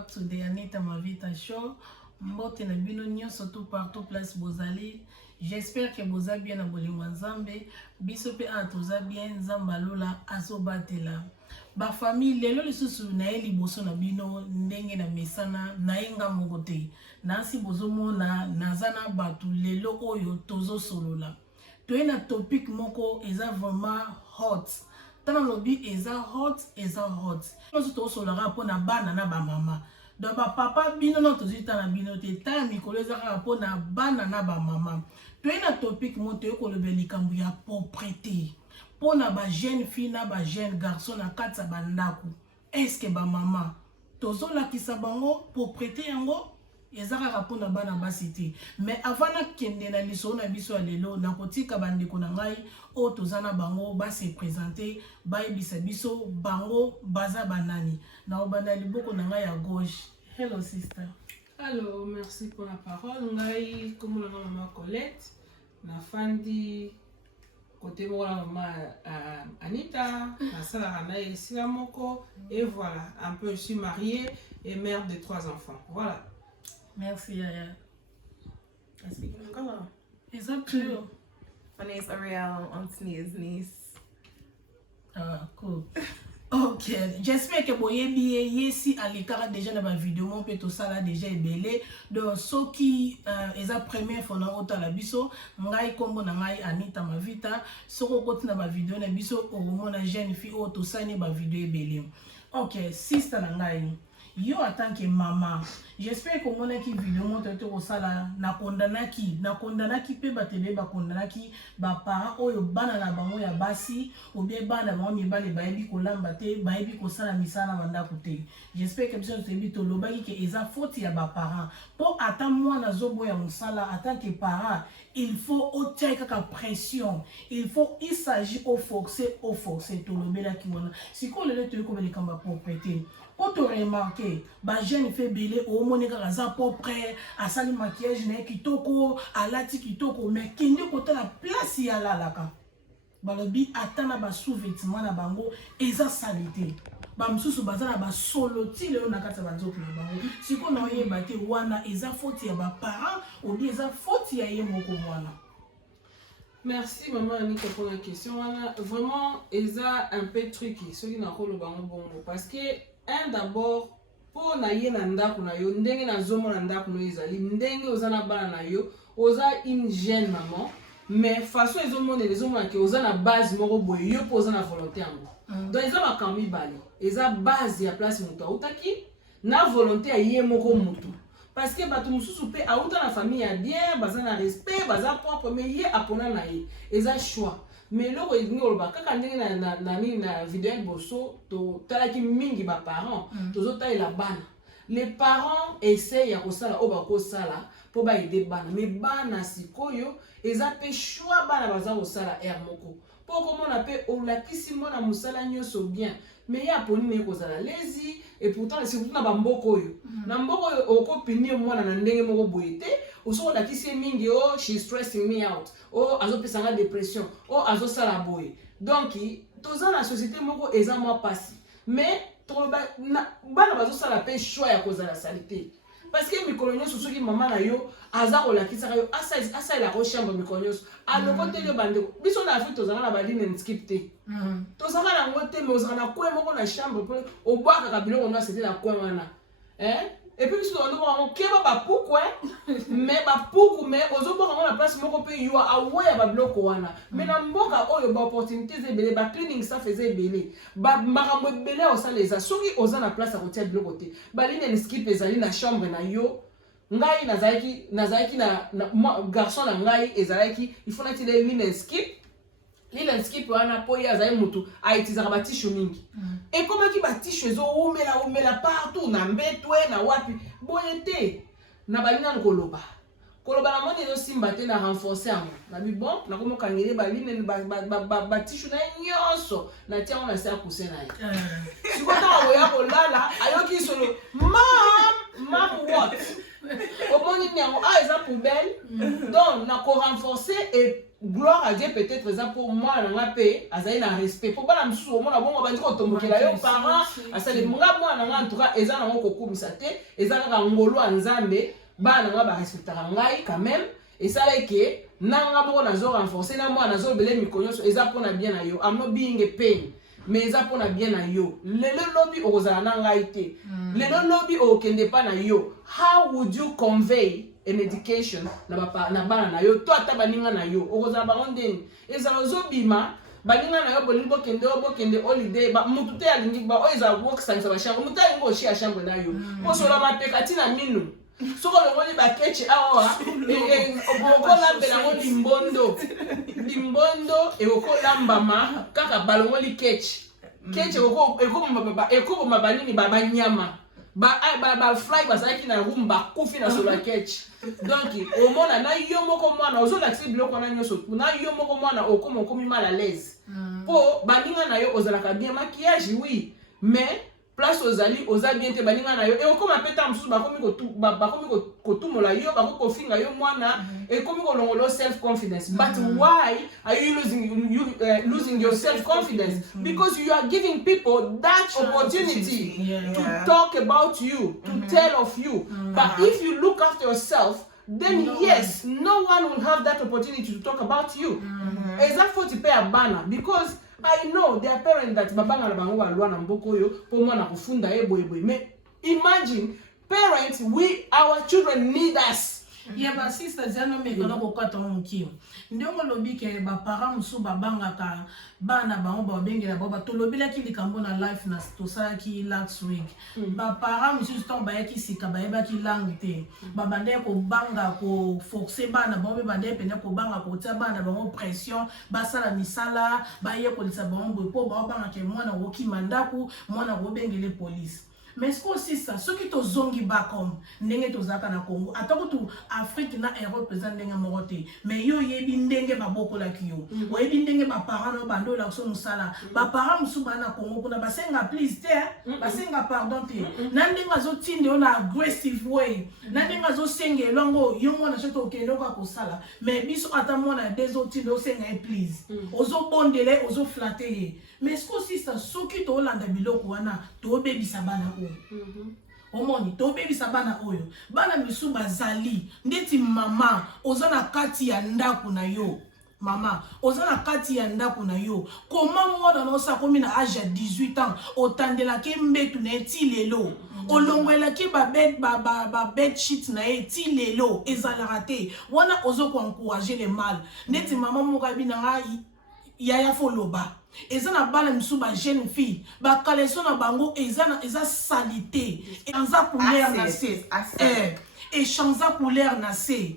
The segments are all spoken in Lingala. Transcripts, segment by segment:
back to the Anita Mavita show. Mbote na bino nyonso tout partout place bozali. J'espère que boza bien na bolingo nzambe. Biso pe atoza bien nzamba lola azobatela. Ba famille lelo lisusu na eli boso na bino ndenge na mesana na enga mogote. Nasi bozomona nazana batu lelo oyo tozo solola. Toena topic moko eza vraiment hot. Tana lobi eza hot. Nous to solara pona bana na ba mama. Donc ba papa bino no tozita na bino te ta mikolo ezaka pona bana na ba mama. Toena topic moto yo kolobe likambu ya propriété. Pona ba jeune fille na ba jeune garçon na katsa bandaku. Est-ce que ba mama tozola kisa bango propriété yango ezaka rapona bana basiti. Mais avant na kende na liso na biso lelo na kotika bandeko na ngai o tozana bango ba se présenter ba ebisa biso bango baza banani na obanda liboko na ngai ya gauche. Hello sister. Hello, merci pour la parole. Ngai comme la maman Colette na fandi côté moi maman Anita na sala na esila moko et voilà, un peu je suis mariée et mère de 3 enfants. Voilà. Merci Yaya. I speak in Angola. Is that true? My name is Ariel, Auntie's niece. Ah, cool. Ok, j'espère que vous avez bien ici à l'écart déjà dans ma vidéo, mon peu tout ça là déjà est belé. Donc ceux qui est la première fois dans autant la biso, ngai kombo na ngai Anita Mavita, ceux qui côté dans ma vidéo na biso, au moment na jeune fille auto ça ni ma vidéo est belé. Ok, sister na ngai. Yo en tant que maman, j'espère que mon équipe vidéo monte tout ça là na kondanaki pe batebe ba kondanaki ba parents oyo bana na bango ya basi ou bien bana bango mibale ba yebi kolamba te ba yebi kosala misala banda kote. J'espère que biso tebi to lobaki que eza faute ya ba parents. Pour attendre moi na zobo ya musala en tant que parent, il faut otia kaka pression. Il s'agit au forcer to lobela ki wana. Siko lele to ko bele kamba propriété. Quand tu remarques, les jeunes fait belé au monde à propre, à sali maquillage ne kitoko, à la kitoko, mais qui ne côté la place y a là. Balobi atana ba sous-vêtement na bango eza salité. Ba msusu bazana ba solo ti le na kata banzoku na bango. Siko na yeba te wana eza faute ya ba parents ou bien eza faute ya ye moko wana. Merci maman Anita pour la question. Vraiment, eza un peu tricky. Ce qui n'a pas le bon parce que d'abord pour na ye na ndako na yo ndenge na zomo na ndako no ezali ndenge ozana bana na yo oza une jeune maman mais façon ezomona les hommes que oza na base moko boye yo po oza na volonté yango donc eza makambi bale eza base ya place mutu autaki na volonté ya ye moko mutu parce que bato mususu pe auta na famille ya bien baza na respect baza propre mais ye apona na ye eza choix. Mais là, na vidéo bosso to talaki mingi ba parents tozo ta la bana les parents essayent ya kosala oba kosala po ba aider bana mais bana sikoyo eza pe choix bana baza kosala er moko po komona pe olakisi mona musala nyoso bien mais ya poni ne kozala lazy et pourtant c'est surtout na bamboko yo na mboko okopinir mwana na ndenge moko boyete osoko lakisi mingi oh she's stressing me out oh azopesanga dépression oh azosala boye donc toza na société moko eza moi passé mais bana bazosala pe choix ya kozala salité parce que mikolo nyonso soki mama na yo aza kolakisaka yo asa la chambre mikolo nyonso alokote le bande biso na Afrique tozala na baline and skip te tozala na ngote mais ozala na kwe moko na chambre po obwaka ka biloko na c'était na kwe wana et puis biso on keba ba poukou mais ba poukou mais ozoboka na place moko pe yo awoya ba biloko wana mais na mboka oyo ba opportunité zebele ba cleaning ça faisait belé ba makambo belé osala eza soki oza na place a kotia biloko te ba line and skip ezali na chambre na yo ngai nazaki na garçon na ngai ezalaki il faut na tile line and skip lila skip wana po ya zai mutu aitizaka ba tishu mingi et comme ki ba tishu ezo umela partout na mbetwe na wapi boyete na balina nkoloba na moni ezo simba te na renforcer yango na bi bon na komo kangele baline ba tishu na nyonso na tia ona sa cousin na ye sikota oya kolala ayoki solo mam what omoni yango ah eza poubelle donc na ko renforcer et gloire à Dieu peut-être ça pour moi na paix azali na respect pour bana msusu omona bongo bandi ko tombokela yo parents asale munga mwana nga en tout cas eza nango kokumisa te eza kaka ngolo ya Nzambe bana nga ba respectera ngai quand même et ça là que nanga moko nazo renforcer na mwana nazo belé mikonyoso eza pona bien na yo I'm not being a pain mais eza pona bien na yo lelo lobi okozala na ngai te lelo lobi okende pa na yo how would you convey an education na bana na yo to ata baninga na yo okozala bango ndeni ezala ozobima baninga na yo bolingi bokende holiday mutu te alingi ba oyo ezala bokisangisa bashambre mutu alingi oshia chambre na yo posola mapeka tina minu soko longoli bakeche awa okolambela ngo limbondo ekokolambama kaka balongoli keche ekoboma banini banyama bafly bazalaki na room bakufi na solo ya keche donc omona na yo moko mwana ozolakisa biloko wana nyonso na yo moko mwana okomi mal à l'aise po baninga na yo ozalaka bien maquillage oui mais place ozali oza bien te baninga na yo e okoma peta msusu bakomi kotumola yo bakofinga yo mwana ekomi kolongolo self confidence but why are you losing your self confidence because you are giving people that opportunity to talk about you to tell of you but if you look after yourself then yes no one will have that opportunity to talk about you exactly for pay abana because I know there are parents that babanga na bango balwa na mboko yo po mwana kufunda eboye mais imagine parents our children need us ya ba sister zano me kono kokata mukio ndongo lobi ke ba parents musu babanga ka bana bango ba bengela ba to lobila ki likambo na life na to sala ki last week ba parents musu to ba yaki sika ba yeba ki langue te ba bande ko banga ko forcer bana bango bande pena ko banga ko tia bana bango pression ba sala misala ba ye ko lisa bango po ba banga ke mwana woki mandaku mwana go bengele police. Mais ce que ça, ceux qui te zongi bakom, ndenge to zaka na Congo, atako tu Afrique na Europe présent ndenge morote, mais yo yebi ndenge ba boko la kiyo, o yebi ndenge ba parents no bando la so musala, ba parents musu ba na Congo kuna basenga please te, basenga pardon te, nandinga zo tinde on aggressive way, nandinga zo senge longo yo mona shoto okendo ka kosala, mais biso ata mona des autres tinde o senga please, ozo bondele ozo flatter. Mais ce que ça, ceux qui te holanda biloko wana, to baby sabana oyo. Omoni, to baby sabana oyo. Bana misu bazali, ndeti mama, ozana kati ya ndaku na yo. Mama, ozana kati ya ndaku na yo. Comment mwana no sa komi na âge ya 18 ans, otandela ke mbetu na eti lelo. Olongwela ke ba bed sheet na eti lelo, ezalaka te. Wana ozo ko encourager le mal. Ndeti mama mokabi na nga yaya foloba. Eza na bala misu ba jeune fille ba kaleso na bango eza salité et chanza couleur na se et chanza couleur na se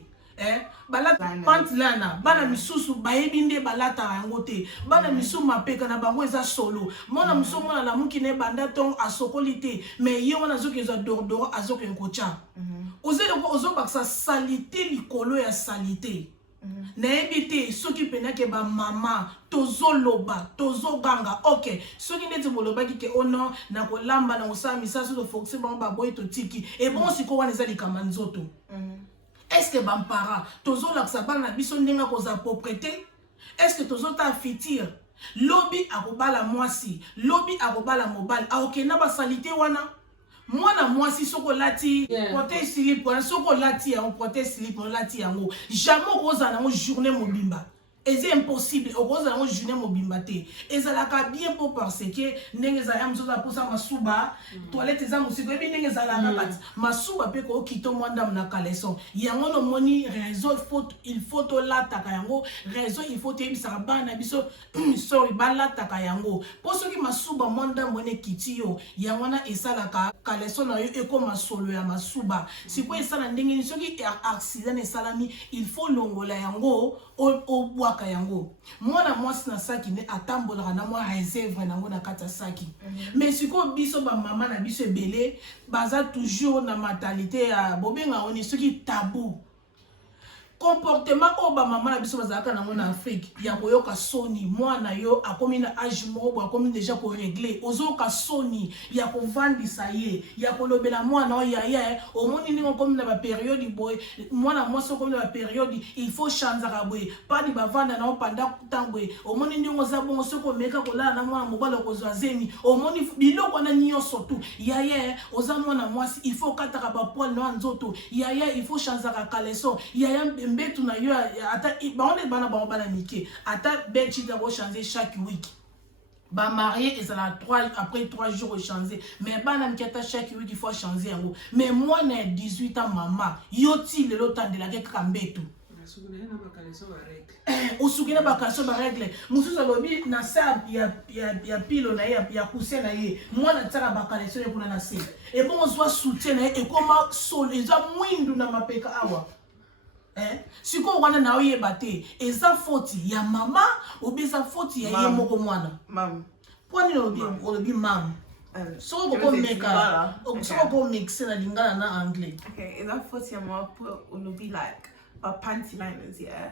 bala pantlana bana misusu bayebinde balata yango te bana misu mapeka na bango eza solo mona misu mona la muki ne banda ton asokoli te mais ye wana zoki eza dordoro azoki nkocha ozo baksa salité likolo ya salité na ebite soki penake ba mama tozo loba tozo ganga ok soki ndeti boloba ki ke ono na kolamba na osama misasu to foxe ba boy to tiki e bon siko wana eza likama nzoto est-ce que ba mpara tozo laksa bana biso ndenga koza propriété est-ce que tozo ta fitir lobi akobala mwasi lobi akobala mobile ok na ba salité wana mwana mwasi soko lati proté slip wana soko lati ya proté slip lati yango jamais okoza na journée mobimba c'est impossible okoza na journée mobimba te ezalaka bien pour parce que ndenge za ya mzoza posa masuba toilette za musiko ebi ndenge za la kati masuba pe ko kito mwanda na kaleson yango no moni réseau il faut to lata ka yango réseau il faut te bisaka bana biso sorry balata ka yango poso ki masuba mwanda mone kitiyo yango na esalaka kaleson na yo ekoma solo ya masuba siko esala ndenge ni soki accident esalami il faut longola yango o bwaka yango mwana mwasi na saki ne atambola na mwa réserve nango na kata saki mais siko biso ba mama na biso ebele baza toujours na mentalité ya bobenga oni soki tabou comportement o ba mama na biso bazalaka nango na Afrique ya koyoka soni mwana yo akomi na âge moko akomi déjà ko régler ozoka soni ya kovandisa ye ya kolobela mwana o yaya omoni ningo komi na ba période boy mwana mwasi komi na ba période il faut changer ka boy pas di bavanda na opanda tangwe omoni ningo za bongo soko meka kolala na mwana mobala kozwa zemi omoni biloko na nyonso tu yaya oza mwana mwasi il faut kataka ba poil na nzoto yaya il faut changer ka caleçon yaya mbetu na yo ata baone bana bana mike ata benchi ta ko changer chaque week ba marié et ça la 3 après 3 jours changer mais bana mketa chaque week il faut changer yango mais moi na 18 ans maman yoti le lotandela ke kambetu osukina bakaso ba règle mususu alobi na sa ya pilo na ya cousin na ye mwana tsaka bakaleso ye kuna na se et bon on soit soutien na et comment sol eza mwindu na mapeka awa siko wana na oye bate eza faute ya mama obisa faute ya ye moko mwana Mam. Pwani olobi mam so ko meka so ko mixer na lingala na anglais. Okay, is that 40 more will be like a panty liners, yeah?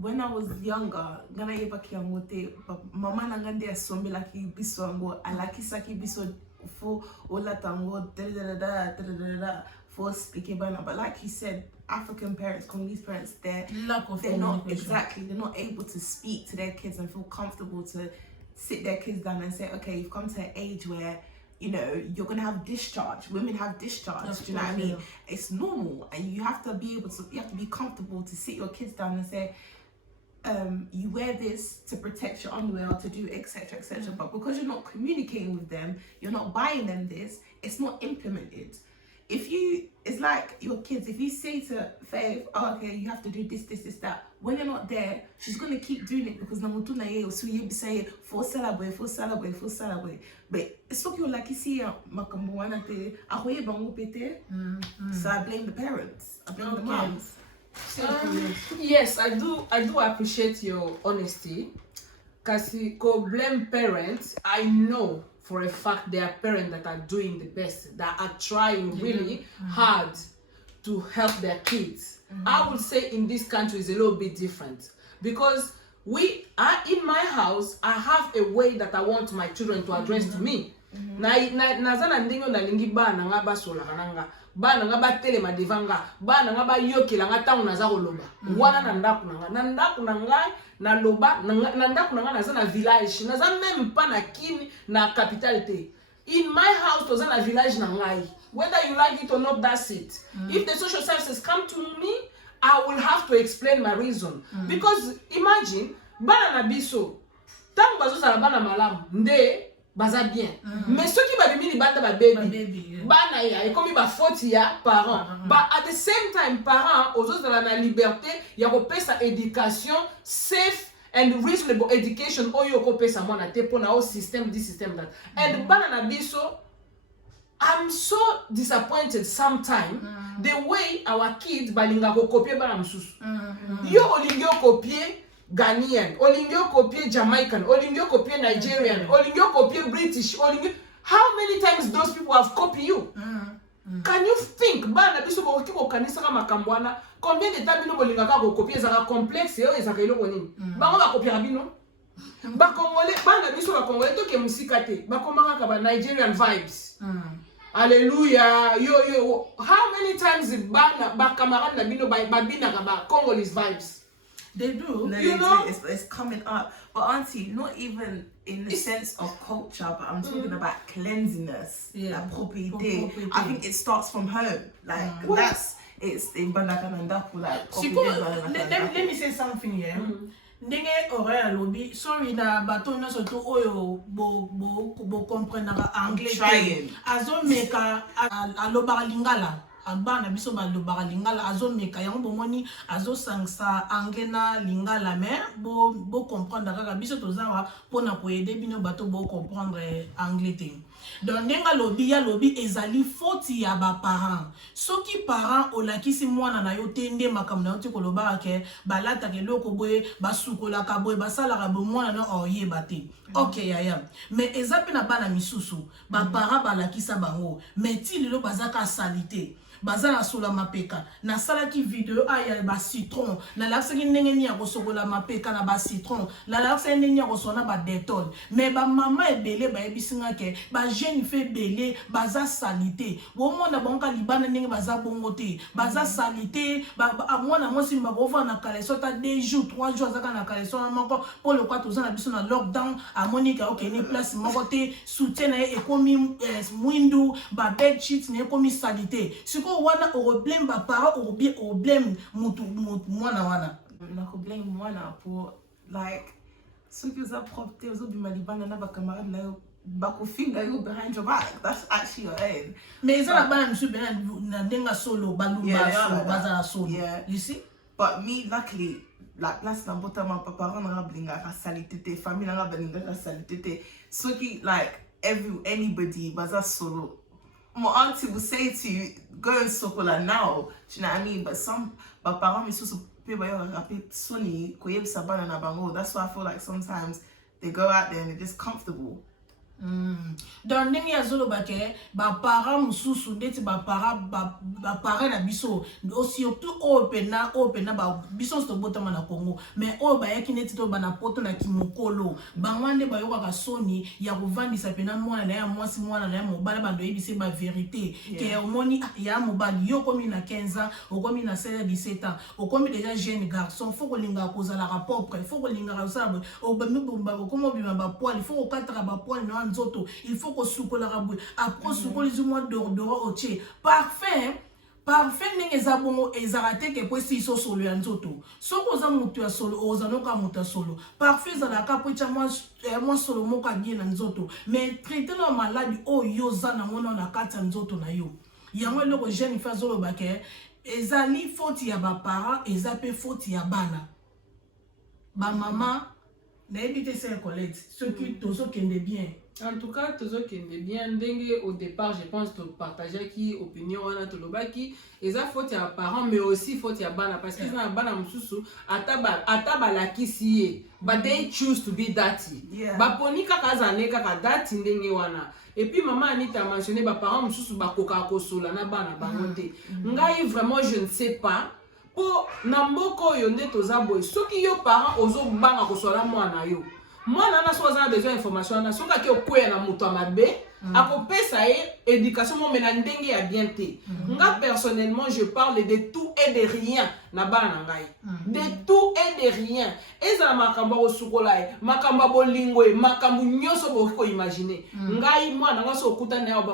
When I was younger, gana yeba kiamote, mama nangande asombe laki biso ango, alaki saki biso fo ola tango da for speaking bana. But like you said, African parents, Congolese parents, they're not able to speak to their kids and feel comfortable to sit their kids down and say, okay, you've come to an age where you know you're gonna have discharge. Women have discharge. Do you know what I mean? It's normal, and you have to be able to. You have to be comfortable to sit your kids down and say, you wear this to protect your underwear or to do etc etc. But because you're not communicating with them, you're not buying them this. It's not implemented. It's like your kids. If you say to Faith, oh, okay, you have to do this, that. When you're not there, she's gonna keep doing it because namutuna ye so you be saying for salabwe. But it's okay like you see makambuana te ahoye bangu pete. So I blame the parents. I blame the moms. Yes, I do appreciate your honesty. Kasi ko blame parents. I know for a fact there are parents that are doing the best, that are trying really hard to help their kids. I would say in this country is a little bit different because in my house, I have a way that I want my children to address to me. Nazana ndingo na lingi bana nga basola kananga bana nga batelema devanga bana nga bayokela nga tangu naza koloba wana na ndaku nanga na loba na ndaku nanga naza na village naza même pas na kini na capitalité. In my house toza na village na ngai, whether you like it or not, that's it. If the social services come to me, I will have to explain my reason. Because imagine bana na biso tangu bazo sala bana malamu nde baza bien. Mais ceux qui va bimi banda ba baby bana ya et comme ba faute ya parents. But at the same time parents aux autres na liberté ya ko pesa éducation safe and reasonable education oyo ko pesa mwana te pona au system this system that. And bana na biso I'm so disappointed sometimes the way our kids balinga ko copier bana msusu. Yo olingo copier Ghanaian, Olingyo copy Jamaican, Olingyo copy Nigerian, Olingyo copy British, Olingyo. How many times those people have copied you? Can you think? Bana biso bo kiko kanisa kama kambwana. Combien de temps bino bolinga ka ko copier za complexe yo ezaka iloko nini? Bango ba copier bino. Ba Congolais, bana biso ba Congolais to ke musika te. Ba komaka ka ba Nigerian vibes. Hallelujah. Yo. How many times bana ba camarade na bino ba bina ka ba Congolese vibes? They do. No, you know, it's coming up. But auntie, not even in the sense of culture, but I'm talking about cleanliness, like property. I think it starts from home. Like it's in Banakanandaku, like let me say something here. Ndenge oreya lobi sorry na bato na soto oyo bo comprendre anglais azo meka aloba lingala abana biso balobaka lingala azomeka yango bomoni azosangisa anglais na lingala mais bo comprendre kaka biso tozawa pona ko aider bino bato bo comprendre anglais te. Donc ndenga lobi ya lobi ezali faute ya ba parents. Soki parents olakisi mwana na yo tende makamna yo tikoloba ke balata ke loko boye basukola ka boye basala ka bo mwana na oyeba te. OK yaya. Mais ezape na bana misusu ba parents balakisa bango mais ti lelo bazaka salite. baza na sola mapeka na sala ki video aya ba citron na la seki ndenge ni ya kosokola mapeka na ba citron la seki ndenge ni ya kosona ba détol mais ba mama ebele ba yebisinga ke ba jeune fait belé baza salité bo mona bonka libana ndenge baza bongo te baza salité ba mwana mwasi mba bova na kaleso ta 2 jours 3 jours azaka na kaleso na moko pour le quoi toza na biso na lockdown a monika OK ni place moko te soutien na ekomi mwindu ba bed sheets na ekomi salité siko wana problème ba para ou bien problème mutu mwana wana na problème mwana pour like ceux qui ont propre aux autres malibana na ba camarade na bakofinga you behind your back. That's actually your end. Mais it's not about na denga solo balumba baza solo. Yeah. You see? But me, luckily, like last time, but my papa na blinga racialité, family na blinga racialité. So like anybody baza solo. My auntie will say to you, go and sokola now. You know what I mean? But parents me so people Sony koyeb sabana na bango. That's why I feel like sometimes they go out there and they're just comfortable. Dans ndenge ya zolo bake ba para mususu ndeti ba para na biso aussi surtout open na ba biso sto botama na Congo mais o ba yaki neti to bana poto na kimokolo bangwande ba yoka soni ya kovandisa pena mwana na ya mwasi mwana na ya mobala bando yebise ba vérité ke omoni ya mobali yo komi na 15 ans okomi na 16 ans 17 ans okomi déjà jeune garçon faut ko linga kozala ka propre faut ko linga kozala o ba mibumba komo bima ba poil faut ko katara ba poil na nzoto il faut que soukola rabou après soukola du mois d'or oche parfait ndenge za bongo ezarate ke poisi so solo ya nzoto soko za mutu ya solo ozanoka mutu ya solo parfait za la kapocha moi solo moka bien na nzoto mais traiter la maladie o yo za na mona na kata nzoto na yo yango loko jeune fa zolo bake ezali faute ya ba parents ezape faute ya bana ba mama na ebité c'est collègue ce qui tozo kende bien. En tout cas, tout ce qui est bien, dingue au départ, je pense que partager qui opinion on a tout le bas qui et ça faut y a parents mais aussi faut y a bana parce que ça bana mususu ataba la kisi but they choose to be dirty. Ba poni kaka zane kaka dirty ndenge wana. Et puis maman Anita a mentionné ba parents mususu ba koka kosola na bana ba monter. Ngai vraiment je ne sais pas. Pour namboko yo nde tozaboy soki yo parents ozo banga kosola mwana yo. Moi, on a besoin d'informations. On a besoin éducation, personnellement, je parle de tout et de rien. De tout et de rien. Et ça, makamba au chocolat, makamba bolingwe, makamba nyoso boko imaginer. Ngai, moi,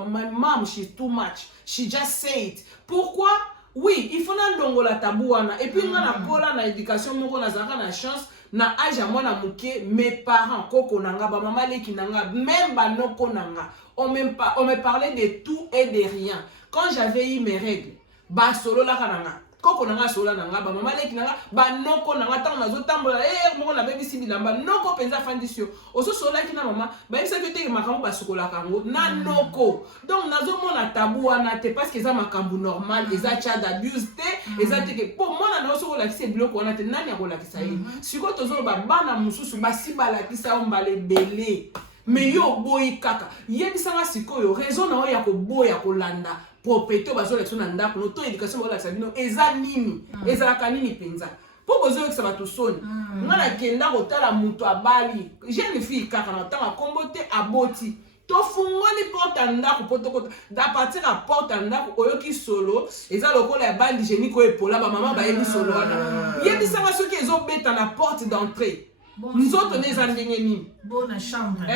my mom, she's too much. She just say it. Pourquoi? Oui, il faut n'andongo la tabouana. Et puis, on a kola na éducation, on a na chance. Na aja mwana muke mes parents koko nanga ba mama leki nanga même ba noko nanga on me parlait de tout et de rien quand j'avais eu mes règles ba solo la kananga koko nanga solo nanga ba mama leki nanga ba noko nanga tant nazo tambola moko na baby sibilamba noko penza fandisio oso solo ki na mama ba bisa que te makambo ba sokola kango na noko donc nazo mona tabou wana te parce que ça makambo normal les a child abuse te les a te que pour moi na so la kise bloc wana te nani akola kisa yi siko tozo ba bana mususu basiba la kisa ombale belé mais yo boyi kaka yebisanga sikoyo raison na ya ko boya ko landa propriété bazo lection na ndako no to éducation ba la sabino eza nini eza kanini penza pour bozo que ça va tout sonne ngana kenda ko tala mutu abali jeune fille kaka na tanga kombote aboti to fungoli porte ndako potoko da partir à porte ndako oyoki solo eza lokola ya bandi génie ko epola ba mama ba yebi solo wana yebisanga soki ezo beta na porte d'entrée nzoto neza ndenge nini bona chambre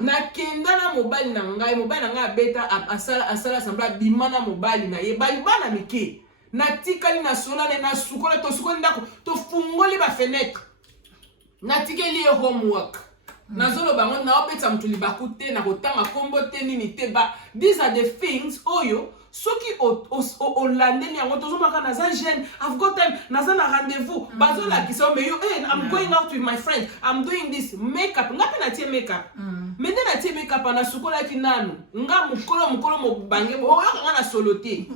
na kenda na mobali na ngai beta asala sembla bimana mobali na ye bali bana mike na tikali na sola na sukola to sukola ndako to fungoli ba fenêtre na tikeli homework na zolo bango na obeta mtu libakute na kotanga kombo te nini te ba these are the things oyo soki o landeni yango tozomaka naza jeune I've got time naza na rendez-vous bazola kisa me yo I'm going out with my friend I'm doing this makeup ngapi na tie makeup mende na tie makeup na sukola ki nanu nga mukolo mo bange o nga na solote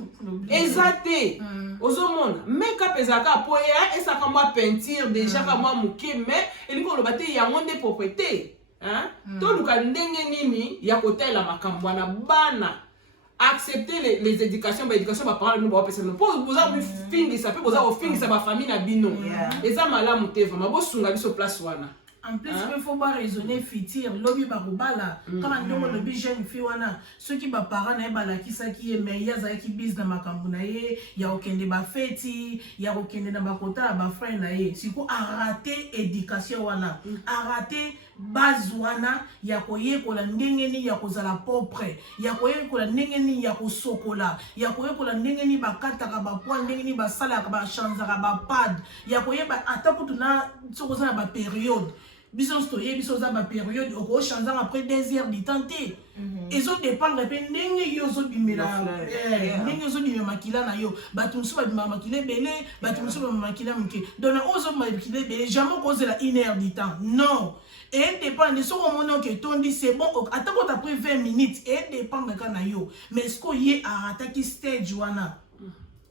ezate ozomona makeup ezaka po ya esaka mwa peinture déjà ka mwa muke mais elingo lobate yango nde propriété hein to luka ndenge nini ya kotela makambo na bana accepter les éducations, l'éducation va parler de nous personne. Pour vous avoir fini ça, pour vous avoir fini ça va famille na bino. Et ça malamu te vraiment bo sunga biso place wana. En plus, il faut pas raisonner futur. Lobby barubala. Quand on a lobby jeune fille wana, ceux qui ba parents na bala qui ça qui est meilleur za qui business na makambu na ye, ya okende ba feti, ya okende na bakota ba frère na ye. Siko arrêter éducation wana, arrêter base wana ya koye kola ndenge ni ya kozala propre, ya koye kola ndenge ni ya kosokola, ya koye kola ndenge ni bakata ka ba point ndenge ni ba sala ka ba chanza ba pad, ya koye ba atako tuna sokoza na ba période. Biso stoye biso za ba période oko chanza après 2 heures du temps té. Ezo dépendre pe ndenge yo zo bimela ndenge zo bimela makila na yo batu musu ba bimela makila belé batu musu ba makila mke dona ozo makila belé jamais cause la 1 heure du temps non et dépend de ce moment que ton dit c'est bon attends après 20 minutes et dépend de kana yo mais ce qu'on y a attaqué stage wana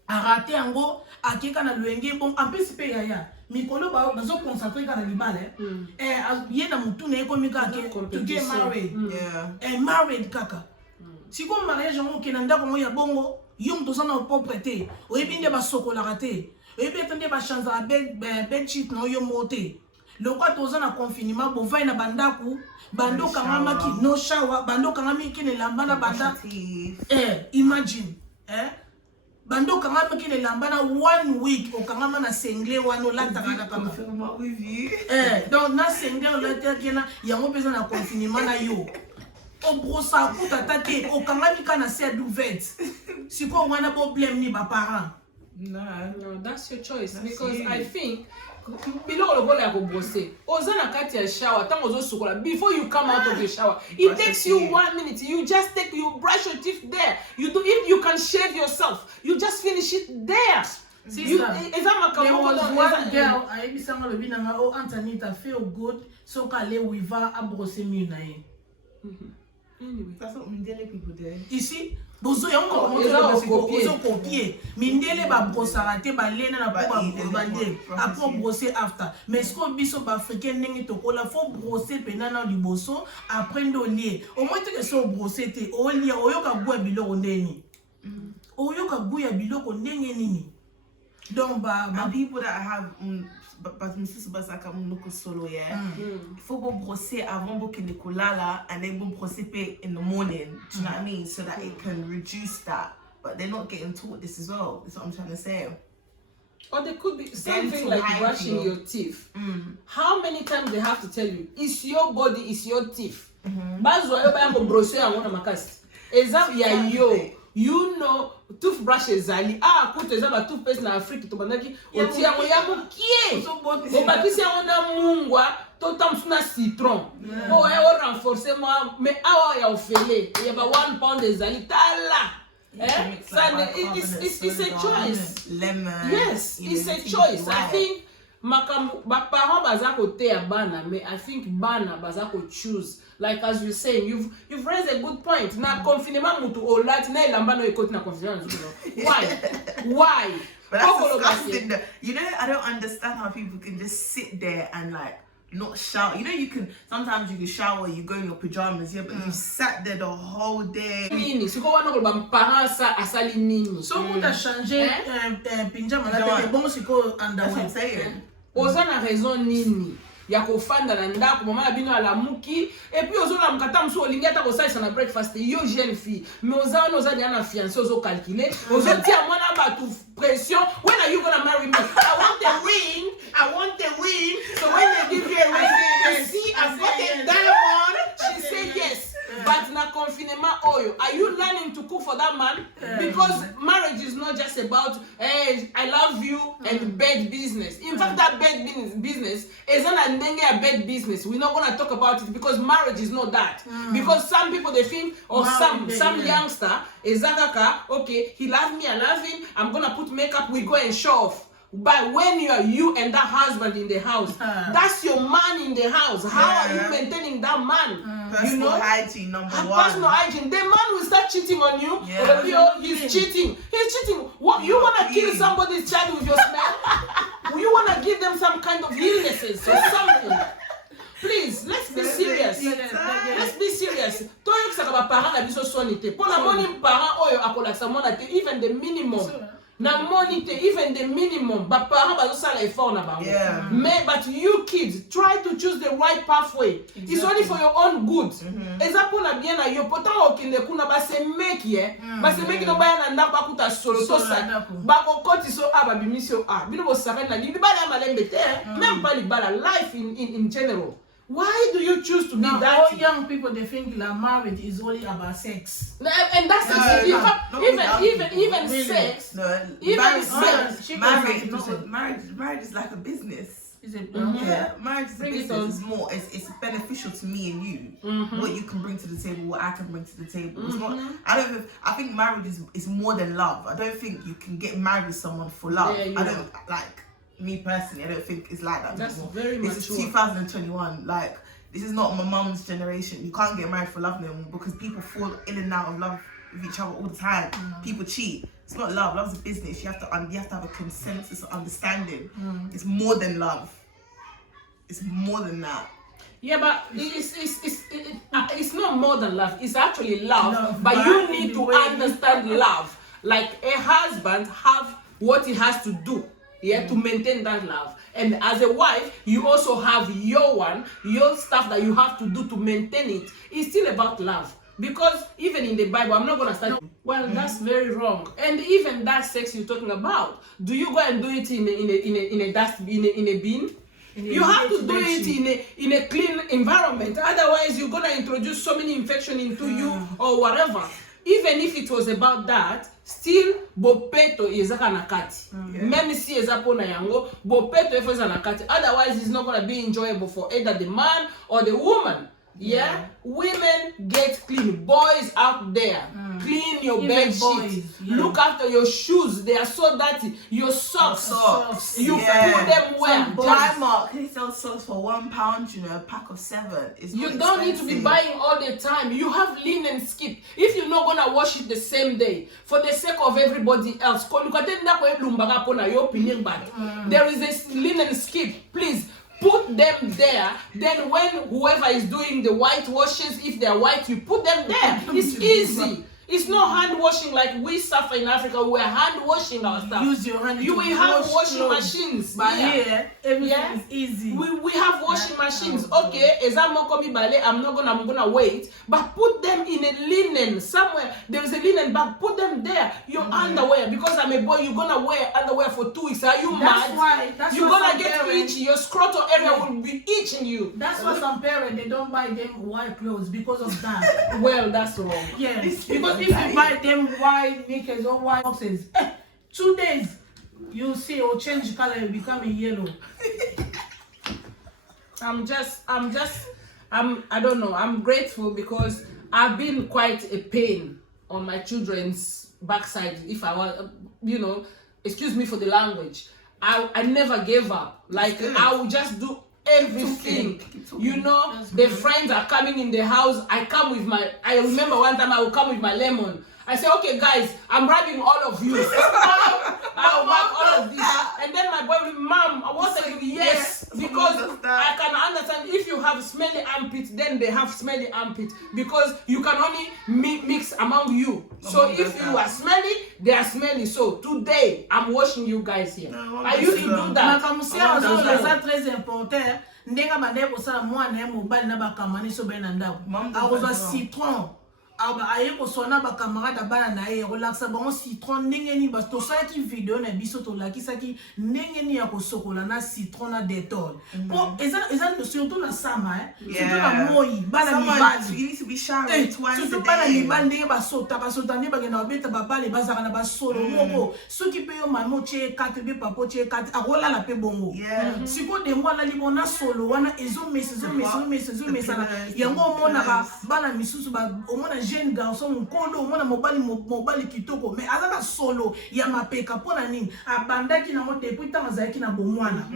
arrêter ango akeka na luenge bon en plus pe yaya mikolo ba bazo concentrer kana libale ye na mutu na eko mika ke to get married married kaka siko mariage ngo ke na ndako mo ya bongo yong to sana propreté oyebinde ba sokola raté oyebinde ba chanza bed sheet no yo moté le quoi to na confinement bo vai na bandaku bando kangama ki no shower bando kangami ki ne lambana banda imagine bando kangama ki ne lambana 1 week o kangama na sengle wano lata kana kama donc na sengle lata kena yango pesa na confinement na yo o brosa kuta tate o kangami kana se d'ouverte siko wana problème ni ba parents. No, that's your choice because I think below the ball I go brosser. Ozana kati ya shower, tango zo sukola. Before you come out of the shower, it takes you 1 minute. You just you brush your teeth there. You do if you can shave yourself, you just finish it there. There was one girl, I bisanga le binanga oh Anthony ta feel good, so kale wiva a brosser mieux na ye. Anyway, that's what Mindele people do. Ici, bozo yango bozo copier. Mindele ba brossara te ba lena na ba bande. Après brosser after. Mais ce qu'on biso ba africain ndenge to kola faut brosser penana liboso après ndo lié. Au moins que so brosser te o lié oyoka bua biloko ndeni. Oyoka bua biloko ndenge nini. Donc ba people that have but Mrs. Basaka Munoko solo, yeah. Faut brosser avant que Nicolala and then brosser in the morning. Do you know what I mean? So that it can reduce that. But they're not getting taught this as well. That's what I'm trying to say. Or there could be something like brushing your teeth. How many times they have to tell you, it's your body, it's your teeth. Bazo yo ba mo brosser yango na makasi. Example ya yo. You know, toothbrushes ali kuto eza ba toothpaste na Afrique to bandaki otia mo ya mukie o bakisi yango na mungwa to tamsuna citron o renforcer moi mais awa ya ofele ya ba 1 pound ezali tala it's a choice. Lemon. Yes, it's a choice. I think ba parents bazako te ya bana, mais I think bana bazako choose. Like as you're saying, you've raised a good point. Na confinement mutu olati na ilamba no ikoti na confinement nzuko. Why? But that's disgusting. You know, I don't understand how people can just sit there and like not shower. You know, you can sometimes you can shower, you go in your pajamas, yeah, but you sat there the whole day. Nini? Siko wana ko ba parents asali nini? So muta changer pinjama la te bon siko underwear. That's what I'm saying. Ozana raison nini? Ya kofanda na ndako mama bino alamuki et puis ozo la mkata mso olingi ata kosalisa na breakfast yo jeune fille mais oza dia na fiancé ozo calculer ozo tia mwana ba tu pression when are you gonna marry me I want the ring so when they give you a ring see I've got a diamond she say yes but na confinement oyo are you learning to cook for that man because marriage is not just about hey I love you and bed business in fact that bed business is not a bed business. We're not gonna talk about it because marriage is not that. Because some people they think or some youngster is that okay, he loves me, I love him, I'm gonna put makeup, we go and show off. But when you and that husband in the house, that's your man in the house. How are you maintaining that man? Personal hygiene, number one. Personal hygiene. The man will start cheating on you. He's cheating. What, you wanna kill somebody's child with your smell? You wanna give them some kind of illnesses or something? Please, let's be serious. Let's be serious. Toi, you sais que mes parents n'ont pas sonité. Pour la money, parents, oh, à cause de even the minimum. Na money, even the minimum. But parents, bah, ça l'effort na ba. But you kids, try to choose the right pathway. Exactly. It's only for your own good. Exemple, on a bien na yo. Pourtant, okinde kuna ba se mec ye. Ba se mec no ba ya na ndako kuta solo to sa. Ba ko koti so aba bimisio a. Bino bo sa na libi ba ya malembe te. Même pas libala life in general. Why do you choose to be that? All young people, they think that marriage is only about sex. And that's even really. sex. No, Even sex. Marriage is like a business. Is it? Yeah, marriage is a Bring it business. on. It's more. It's beneficial to me and you. What you can bring to the table, what I can bring to the table. It's not. I think marriage is more than love. I don't think you can get married with someone for love. Yeah, I don't like. Me personally, I don't think it's like that. That's anymore. very This is 2021. Like, this is not my mum's generation. You can't get married for love no more because people fall in and out of love with each other all the time. People cheat. It's not love. Love's a business. You have to have a consensus of understanding. It's more than love. It's more than that. Yeah, but it's not more than love. It's actually love. But but you need the to way understand love. Like a husband have what he has to do. Yeah, to maintain that love. And as a wife, you also have your stuff that you have to do to maintain it. It's still about love. Because even in the Bible, I'm not gonna start. Well, that's very wrong. And even that sex you're talking about, do you go and do it in a bin? You have to do it in a clean environment. Otherwise, you're gonna introduce so many infections into you or whatever. Even if it was about that, still bopeto ezaka na kati. Même si ezapo na yango, bopeto efo na kati. Otherwise, it's not gonna be enjoyable for either the man or the woman. Yeah? Women get clean. Boys out there, clean your bed sheets. Look after your shoes. They are so dirty. Your socks. You put them where? Primark, he sells socks for £1, you know, a pack of 7. It's You not don't need to be expensive. buying all the time. You have linen skip. If you're not gonna wash it the same day, for the sake of everybody else, there is a linen skip. Please put them there. Then when whoever is doing the white washes, if they're white, you put them there. It's easy. It's not hand washing like we suffer in Africa. We're hand washing our stuff. Use your hand. You to will have wash washing clothes. machines. But Yeah. here, everything Yeah. is easy. We have washing machines. Okay, I'm gonna wait. But put them in a linen somewhere. There is a linen bag. Put them there. Your underwear. Because I'm a boy, you're gonna wear underwear for 2 weeks. Are you mad? You're gonna get itchy. Your scrotal area will be itching you. That's why some parents they don't buy them white clothes because of that. Well, that's wrong. Yeah, because if you buy them white knickers or white boxes, 2 days you see or change color, it become a yellow. I don't know. I'm grateful because I've been quite a pain on my children's backside. If I was, excuse me for the language. I never gave up. Like I would just do everything. The friends are coming in the house. I remember one time I would come with my lemon. I say, okay, guys, I'm rubbing all of you. I'll rub all of this. And then my boy will, Mom, I want to yes. Because I can understand if you have smelly armpits, then they have smelly armpits. Because you can only mix among you. So if you are smelly, they are smelly. So today, I'm washing you guys here. I used to do that. C'est très important. Ndenga bande ko sala mwana ya mobali na bakamani so bena ndako. Akozwa citron. Aye ko sona ba camarade bana na ye relaxa bango citron ndenge ni basto saki video na biso to lakisaki ndenge ni ya ko sokola na citron na Dettol. Po eza surtout na sama surtout na moi bana mibali. You need to be showering twice a day. Surtout bana mibali ndenge basota ndenge bagena beta babale bazaka na basolo moko soki pe yo mamo che 4 be papo che 4 akola la pe bongo. Siko de mwana libona solo wana ezo mesa yango mona bana misusu ba omona jeune garçon mkondo omona mobali kitoko mais azana solo ya mapeka pona nini abandaki na mo depuis tant azaki na bomwana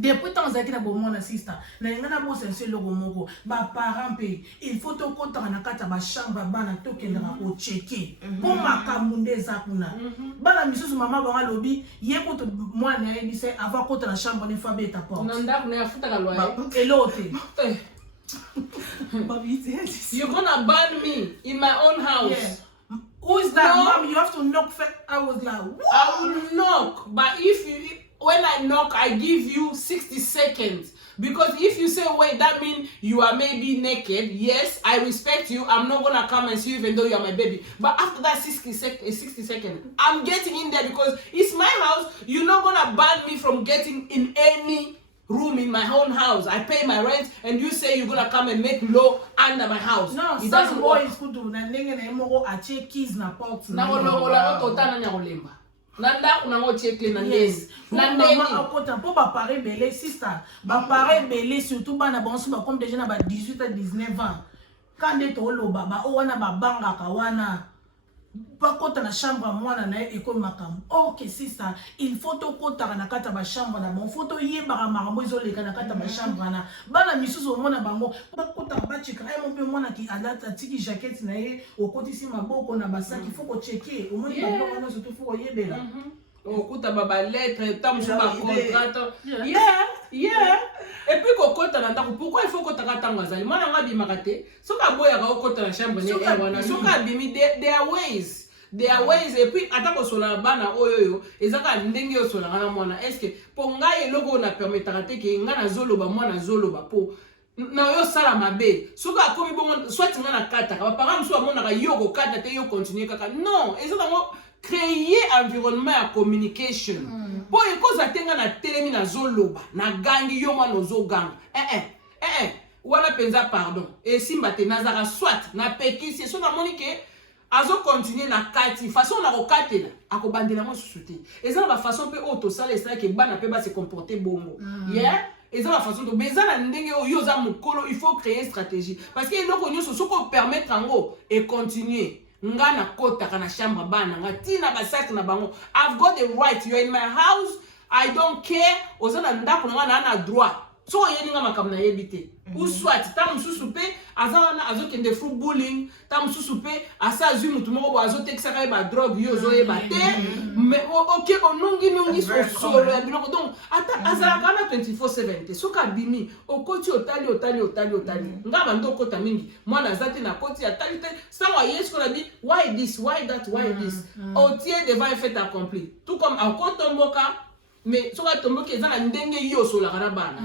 depuis tant que na bomona sister na ngana bo sense logo moko ba parents pe il faut to kota na kata ba chambre bana to kendra ko checker pour makambo ndeza kuna bana misusu mama ba lobi ye ko to mwana ye bise avant kota na chambre ne fa beta porte na ndako na futa ka loyer elote you're gonna ban me in my own house. Yeah. Who is that? No. Mom, you have to knock first. I was like, what? I will knock, but when I knock, I give you 60 seconds. Because if you say wait, that means you are maybe naked. Yes, I respect you. I'm not gonna come and see you even though you are my baby. But after that 60 seconds, I'm getting in there because it's my house. You're not gonna ban me from getting in any room in my own house. I pay my rent, and you say you're gonna come and make law under my house. No, it doesn't work. It's good to check keys na ports. Na nanda kuna ngo check na ndezi na ndeni akota po ba pare belé sister ba pare belé surtout bana bonso ba comme déjà na ba 18 à 19 ans quand to loba ba o wana ba banga ka wana ba kota na chambre mwana na eko makam. OK sister, il faut to kota na kata ba chambre na bon photo yeba makambo ezoleka na kata ba chambre na bana misusu mona bango ba kota ba chika ay mon pe mwana ki alata tiki jacket na ye okotisi maboko na basaki il faut ko checker au moins ba wana surtout faut yebela okuta baba lettre tamu ba contrat yeah et puis kokota na ndako pourquoi il faut kotaka tango azali mwana ngabi makate soka boya ka okota na chambre ne wana soka bimi there are ways et puis atako sola bana oyoyo ezaka ndenge yo sola ngana mwana est-ce que po ngai eloko na permettre te ke ngana zoloba mwana zoloba po na yo sala mabe soka akomi bongo soit ngana kata ba parents so amona ka yo ko kata te yo continuer kaka non ezaka ngo créer environnement ya communication po ekoza tenga na telemi na zoloba na gangi yo mwana ozoganga wana penza pardon et simba te nazaka soit na pekisi so na moni ke azo continuer na kati façon na kokatela akobandela mo susuti eza ba façon pe auto sala esa ke bana pe ba se comporter bongo yeah eza la façon de beza na ndenge oyo za mukolo il faut créer stratégie parce que eloko nyoso soko permettre ngo et continuer ngana kota kana chambre bana ngatina basaki na bango I've got the right, you're in my house, I don't care ozana ndako ngana na droit so yeninga makamna yebite ou soit tam susu pe azana azokende fruit bullying tam susu pe asa zu mutu moko azo texaka ba drogue yo zo yeba te mais OK onungi so solo ya biloko donc ata azala kana 24/7 soka bimi okoti otali ngaba ndoko ta mingi mwana azati na koti ya talite sawa yesu na bi why this why that why this otie devant fait accompli tout comme akoto mboka mais soka tomboka ezana ndenge yo sola kana bana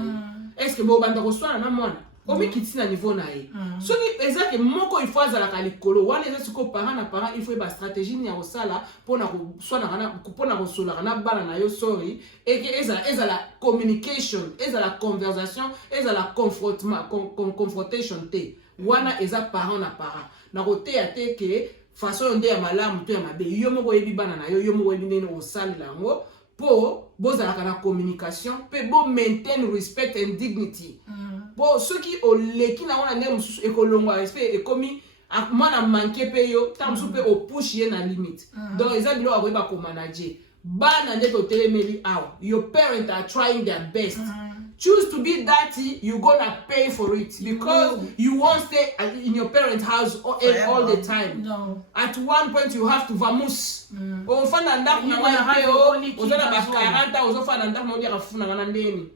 est-ce que bo banda ko swana na mwana omi kitina niveau na ye soki ezaki moko il faut azala ka likolo wana eza siko parent na parent il faut ba stratégie ni ya osala pona ko swana kana pona ko sola kana bana na yo sorry et que ezala communication ezala conversation ezala confrontation te wana eza parent na parent na kote ya te ke façon nde ya malamu to ya mabe yo moko yebi bana na yo moko yebi nene osalela ngo po bozalaka na communication pe bo maintain respect and dignity bo soki oleki na wana nde mususu ekolongwa respect ekomi mwana manke pe yo ta mususu pe opush ye na limite donc eza bilo akoyeba ko manager bana nde to telemeli awa your parents are trying their best choose to be dirty, you're gonna pay for it because you won't stay in your parents' house all the time. No. At one point, you have to vamoose. Ofana ndaku na wapeo, ozana bakaranta, ozofana ndaku na odiaka funa ngana ndeni.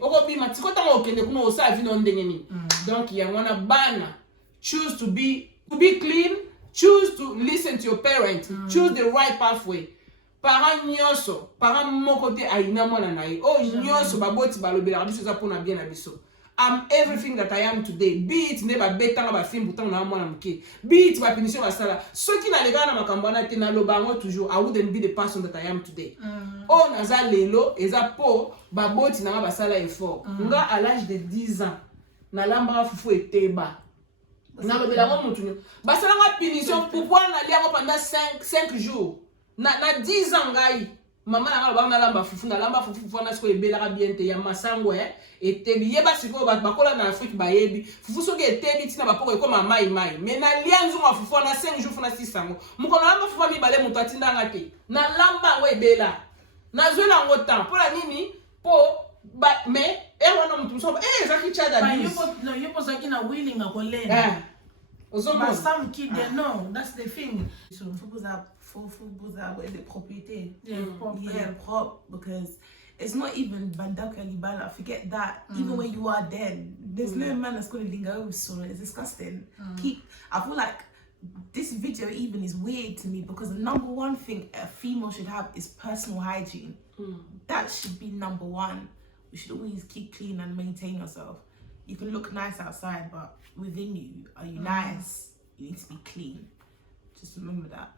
Okobi matikota ngokende kuno osa vino ndengeni. Donc ya wana bana, choose to be clean, choose to listen to your parents, choose the right pathway. Parents nyoso, parents moko te aina mwana na ye. Oh nyoso baboti balobela biso za pona bien na biso. I'm everything that I am today. Be it neba betanga ba film pourtant na mwana mke. Be it ba punition ba sala. Soki na lega na makambo na te na lobango toujours I wouldn't be the person that I am today. Oh naza lelo eza po baboti na ba sala effort. Nga à l'âge de 10 ans na lamba fufu eteba. Na lobela mo mutu. Ba sala nga punition pourquoi na lia pendant 5 jours. Na 10 ans ngai mama na ngala na lamba fufu na siko ebela bien te ya masango etebi yeba siko bakola na Afrique bayebi fufu soki etebi tina bapoko ekoma mai mais na lianzu ma fufu na 5 jours funa 6 sango muko na lamba fufu mi bale mutu atinda ngate na lamba we ebela na zwela ngo temps pour la nini po mais wana mutu so ezaki child abuse yo posaki na willing akolenda ozomona some kid there no that's the thing so faut des propriétés yeah propre because it's not even Bandaka Libala. Forget that. Even when you are dead, there's no man that's going to linger with so it's disgusting. I feel like this video even is weird to me because the number one thing a female should have is personal hygiene. That should be number one. We should always keep clean and maintain yourself. You can look nice outside, but within you, are you nice? You need to be clean. Just remember that.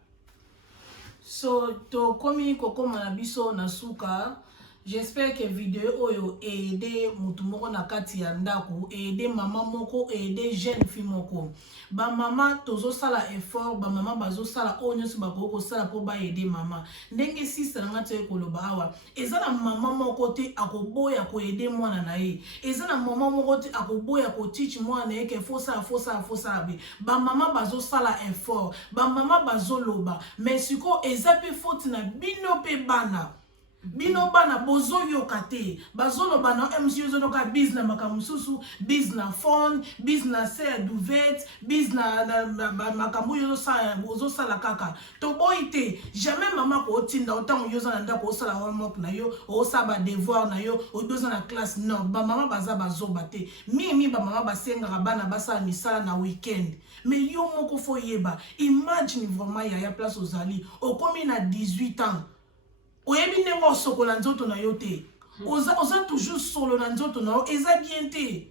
So to komi kokoma na biso na suka. J'espère que vidéo oyo aide mutu moko na kati ya ndako, aide mama moko, aide jeune fille moko. Ba mama tozo sala effort, ba mama bazo sala onyo su bako sala po ba aide mama. Ndenge sister nga te koloba awa. Eza na mama moko te akoboya ko aide mwana na ye. Eza na mama moko te akoboya ko teach mwana na ye ke faut sala be. Ba mama bazo sala effort, ba mama bazo loba. Mais siko eza pe faute na bino pe bana. Bino bana bozo yokate bazolo bana MC zonoka business makamususu business phone business serre d'ouverte business makamu yozo sala kaka to boite jamais mama ko tinda autant yozo na ndako sala homework na yo o saba devoir na yo o doza na classe non ba mama baza bazoba te mi ba mama basenga bana basa misala na weekend mais yo moko fo yeba imagine vraiment ya place ozali okomi na 18 ans oyebi ndenge osokola nzoto na yo te oza toujours solo na nzoto na yo eza bien te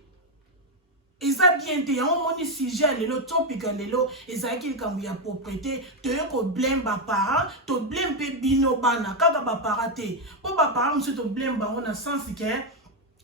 yango moni sujet lelo topic lelo ezalaki likambo ya propriété toye ko blame baparent to blame mpe bino bana kaka baparent te mpo baparent mosusu to blame bango na sens ke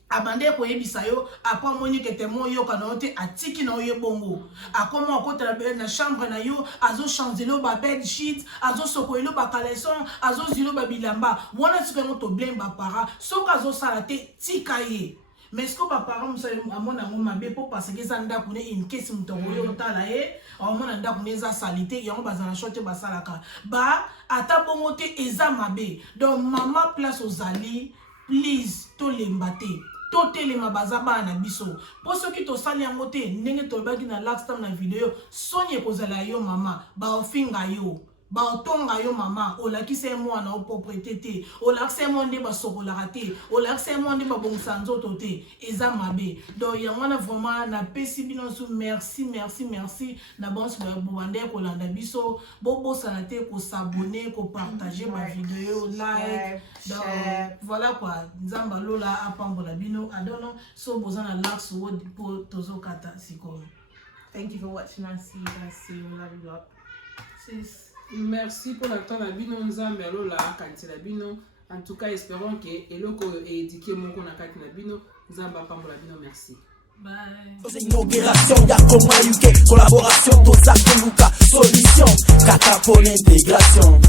abande ko yebisa yo apa moni ke temo yo kana ote atiki na yo bongo akoma akota na chambre na yo azo changer lo ba bed sheet azo sokoelo ba caleçon azo zilo ba bilamba wana tiko to blame ba para soka azo sala te tika ye mais ce que ba para musa amona ngoma be po parce que ça nda kune in case mutongo yo tala ye amona nda kune za salite yango bazana shote ba salaka ba ata bongo te eza mabe donc mama place ozali please to lembate totelema baza bana biso po soki tosali yango te ndenge tolobaki na last time na video sonye kozala yo mama baofinga yo baotonga yo mama olakisa mwana o propriété te olakisa mwana nde basokolaka te olakisa mwana nde babongisa nzoto te eza mabe donc yango na vraiment na pesi bino su merci na bonso bobande kolanda biso bobosana te ko s'abonner ko partager ma vidéo like donc voilà quoi nzamba lola apambola bino adono so bozana lax word po tozokata siko. Thank you for watching. I see you guys soon. Love you up. Sis. Merci pour le temps. La bino nzambe alola kanti la bino. En tout cas, espérons que eloko édiqué moko na kanti la bino nzamba pambola bino. Merci. Bye. Inauguration ya Koma UK, collaboration Tozak Luka, solution, kata pour l'intégration.